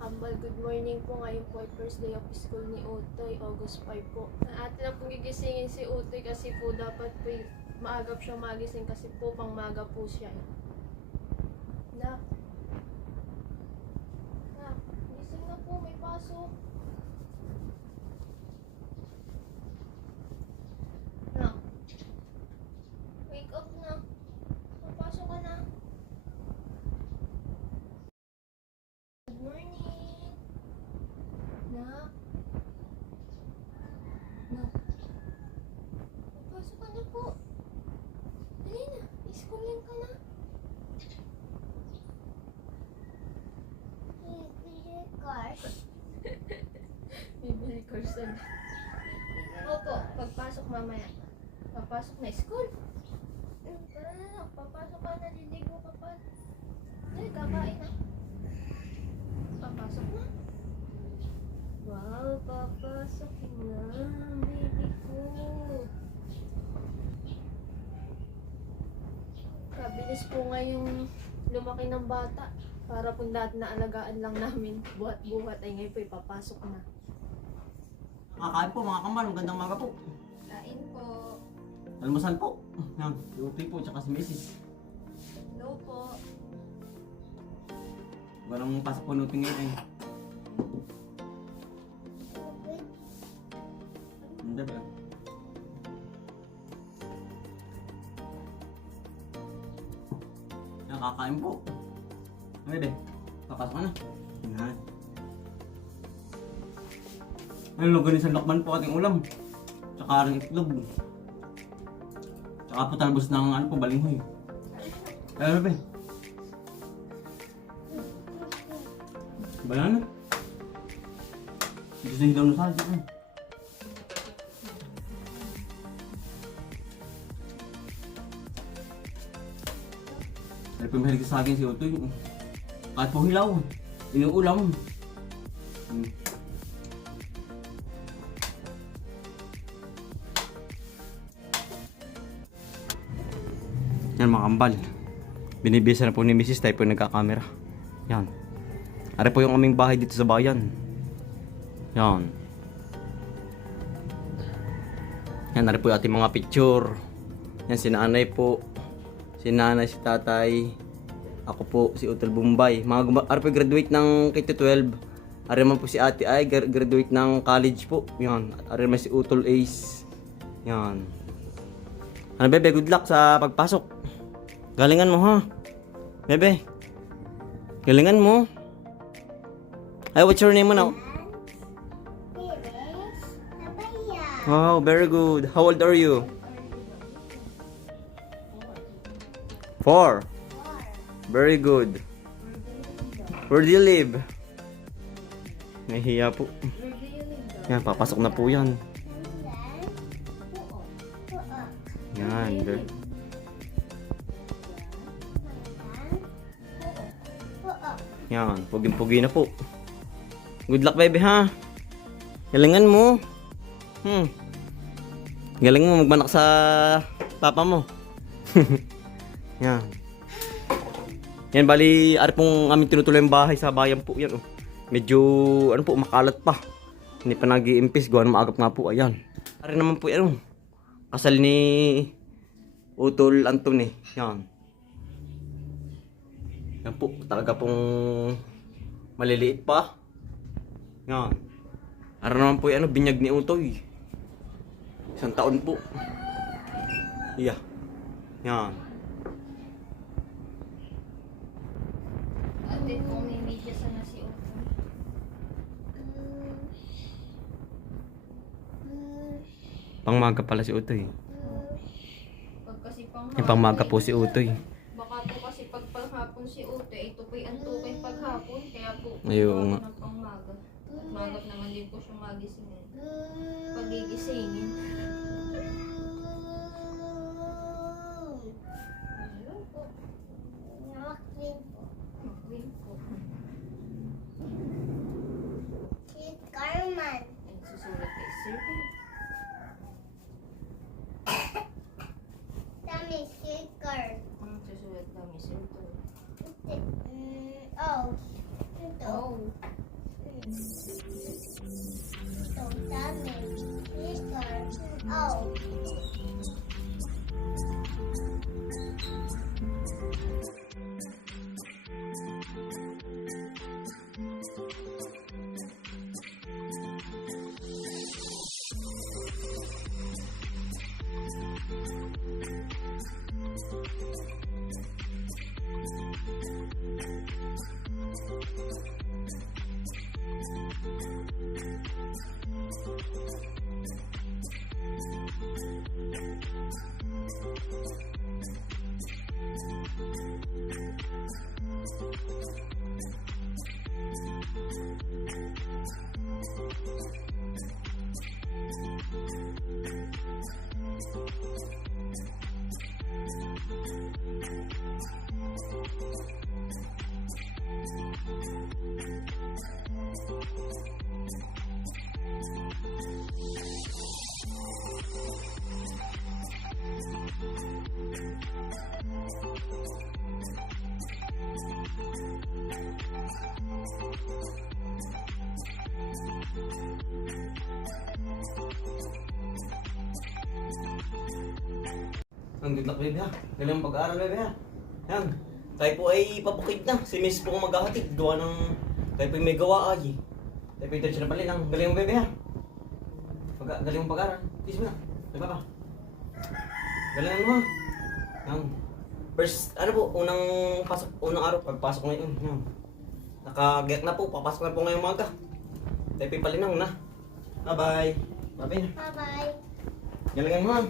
kakambal, good morning po. Ngayon po ay first day of school ni Utoy, August 5 po. Atin na po gigisingin si Utoy kasi po dapat po maagap siya magising kasi po pangmaga po siya. Na. Na, gising na po, may pasok. Na. Wake up na. Papasok ka na. Good morning. Na. Na. Papasok ka na po. Dali na. Iskulin ka na. Bibili course na. Opo, pagpasok mamaya. Papasok na school. Tara na, papasok ka na, diligo ka pa. Ay, kakain na. Papasok na. Wow, papasok na, baby ko. Kabilis po ngayong lumaki ng bata. Para kung dati naalagaan lang namin, buhat-buhat ay ngayon po ipapasok na. Kakain po mga kambal, magandang maga po. Kain po. Almusal po. Yan, si Utoy po, tsaka si Mrs. No po. Walang pasok po nuting ngayon eh. Hindi ba? Yan, kakain po. Ano ba? Papasok ka na. Yan. Ano, longganisa lakman po ating ulam. Tsaka rin itlog. Tsaka po talbos ng ano po, balinghoy. Ano ba? Banana. Gusto niyo daw ng salsa. Dahil po mahilig sa akin si Utoy. Kahit po hilaw. Inuulam. Yan mga kambal. Binibisa na po ni Mrs. tayo po nagkakamera. Yan. Ari po yung aming bahay dito sa bayan. Yan. Yan, ari po yung ating mga picture. Yan, si nanay po. Si nanay, si tatay. Ako po, si Utol Bombay. Ari po graduate ng K-12. Ari man po si ate ay graduate ng college po. Yan. Ari man si Utol Ace. Yan. Ano bebe, good luck sa pagpasok. Galingan mo ha. Bebe. Galingan mo. Ay, what's your name mo now? Wow, very good. How old are you? 4. Very good. Where do you live? Nahihiya po. Yan, papasok na po yan. Yan, very. Yan, puging-pugi na po. Good luck, baby, ha? Galingan mo. Galing mo magmanak sa papa mo. Yan. Yan, bali, ari pong aming tinutuloy ang bahay sa bayan po. Yan, oh. Medyo, ano po, makalat pa. Hindi pa nag-iimpis. Gawa na maagap nga po. Ayan. Ari naman po, ano, kasal ni Utol Anthony. Yan. Yan po, talaga pong maliliit pa. Yan. Ara naman po yung ano, binyag ni Utoy. 1 taon po. Iya. Yan. Ate kung may media sana si Utoy. Pangmaga pala si Utoy. Pag kasi Yung pangmaga po si Utoy. Baka po kasi pag paghapon si Utoy, ito po'y antukay paghapon. Kaya po, Ayun nga. ng pangmaga. At magap naman din po siya magisingin. Pagigisingin. Ayun po. McQueen po. Ay, susulat kay Sir. Susulat daw ni Sir to. Oh. Ang good luck, baby ha. Galing ang pag-aaral, baby ha. Yan. Tayo po ay papukid na. Si Miss po ang maghahatid. Gawa ng... Tayo po ay may gawa ay. Tayo po ay diretso na pala lang. Galing mo, baby ha. Galing mo pag-aaral. Kiss mo na. Diba ka? Galing mo ha. Yan. First, ano po, unang araw, pagpasok ngayon. Yan. Nakaget na po, papasok na po ngayong umaga. Tayo po ay palinang na. Bye-bye. Bye-bye na. Bye-bye. Galingan mo ha.